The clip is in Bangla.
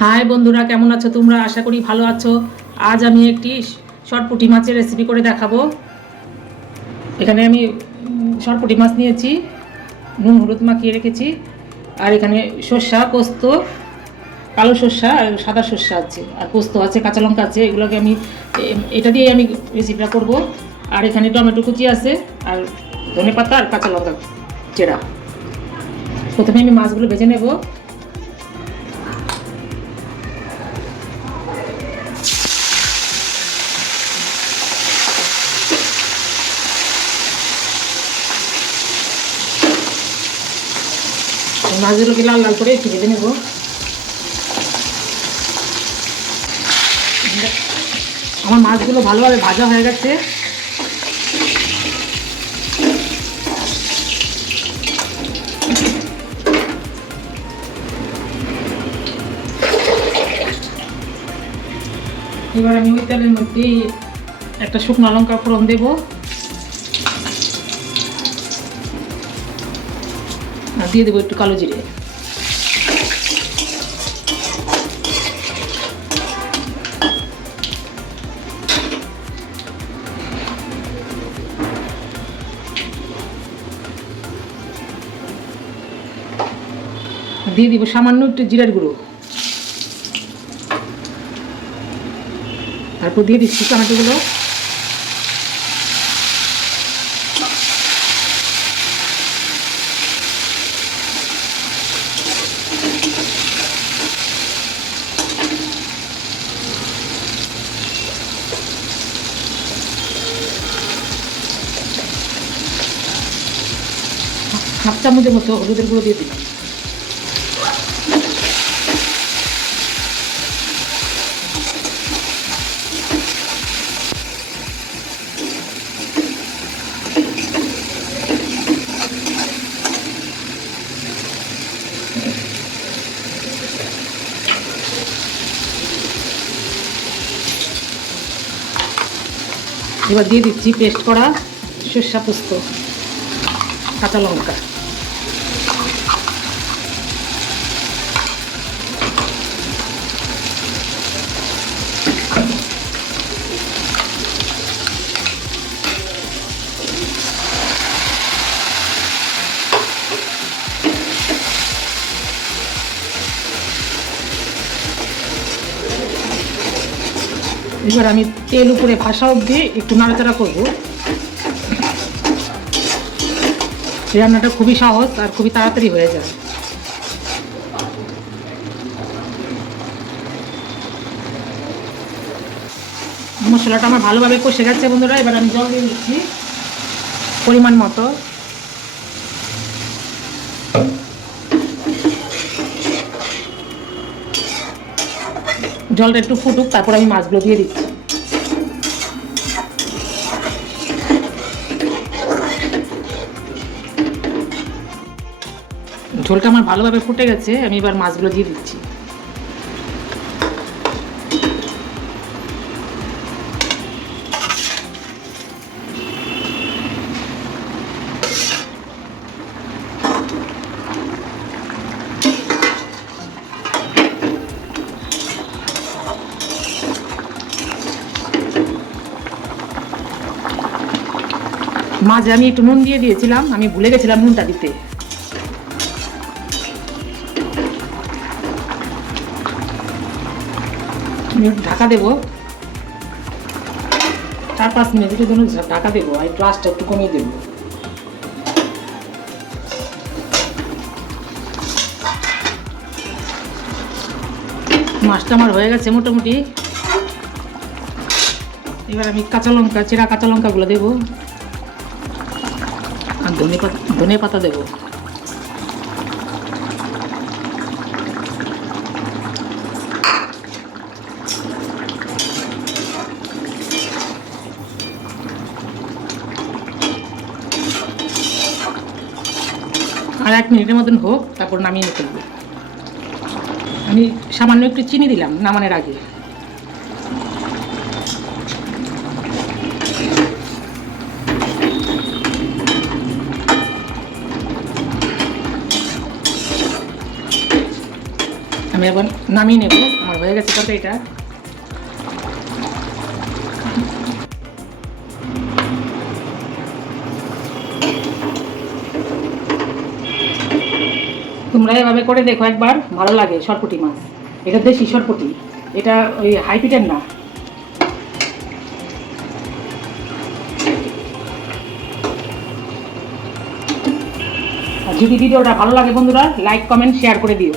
হাই বন্ধুরা, কেমন আছো তোমরা? আশা করি ভালো আছো। আজ আমি একটি শর্টপুঁটি মাছের রেসিপি করে দেখাবো। এখানে আমি শর্টপুঁটি মাছ নিয়েছি, নুন হলুদ মাখিয়ে রেখেছি। আর এখানে সর্ষা, পোস্ত, কালো সর্ষা আর সাদা সর্ষা আছে, আর পোস্ত আছে, কাঁচা লঙ্কা আছে। এগুলোকে আমি এটা দিয়ে আমি রেসিপিটা করব। আর এখানে টমেটো কুচি আছে, আর ধনেপাতা আর কাঁচা লঙ্কা চেরা। প্রথমে আমি মাছগুলো ভেজে নেব। মাছগুলোকে লাল লাল করে একটু ভেজে নেব। আমার মাছগুলো ভালোভাবে ভাজা হয়ে গেছে। এবার আমি ওই তেলের মধ্যে একটা শুকনো লঙ্কা ফোড়ন দেব, আর দিয়ে দেবো একটু কালো জিরে। দিয়ে দিব সামান্য একটু জিরার গুঁড়ো। তারপর দিয়ে দিচ্ছি টমেটোগুলো। হাফ চামচের মতো হলুদের গুঁড়ো দিয়ে দিলাম। এবার দিয়ে দিচ্ছি পেস্ট করা সর্ষা, পোস্ত, কাঁচা লঙ্কা। এবার আমি তেল উপরে ভাসা অবধি একটু নাড়াচাড়া করবো। এই রান্নাটা খুবই সহজ আর খুবই তাড়াতাড়ি হয়ে যায়। মশলাটা আমার ভালোভাবে কষে গেছে বন্ধুরা। এবার আমি জল দিয়ে দিচ্ছি পরিমাণ মতো। জলটা একটু ফুটুক, তারপর আমি মাছগুলো দিয়ে দিচ্ছি। ঝোলটা আমার ভালোভাবে ফুটে গেছে, আমি এবার মাছগুলো দিয়ে দিচ্ছি। মাঝে আমি একটু নুন দিয়ে দিয়েছিলাম, আমি ভুলে গেছিলাম নুনটা দিতে। ঢাকা দেবো 4-5 মিনিটের জন্য ঢাকা দেবো, আর একটু আঁচটা একটু কমিয়ে দেবো। মাছটা আমার হয়ে গেছে মোটামুটি। এবার আমি কাঁচা লঙ্কা, চেরা কাঁচা লঙ্কাগুলো দেবো, আর ধনে পাতা দেবো। আর 1 মিনিটের মতন হোক, তারপর নামিয়ে ফেলবো। আমি সামান্য একটু চিনি দিলাম নামানোর আগে। আমি আমি এখন নামিয়ে নেব, আমার হয়ে গেছে তরকারিটা। তোমরা এভাবে করে দেখো একবার, ভালো লাগে সরপুঁটি মাছ। এটা দেশি সরপুঁটি, এটা ওই হাইব্রিডের না। আর যদি ভিডিওটা ভালো লাগে বন্ধুরা, লাইক কমেন্ট শেয়ার করে দিও।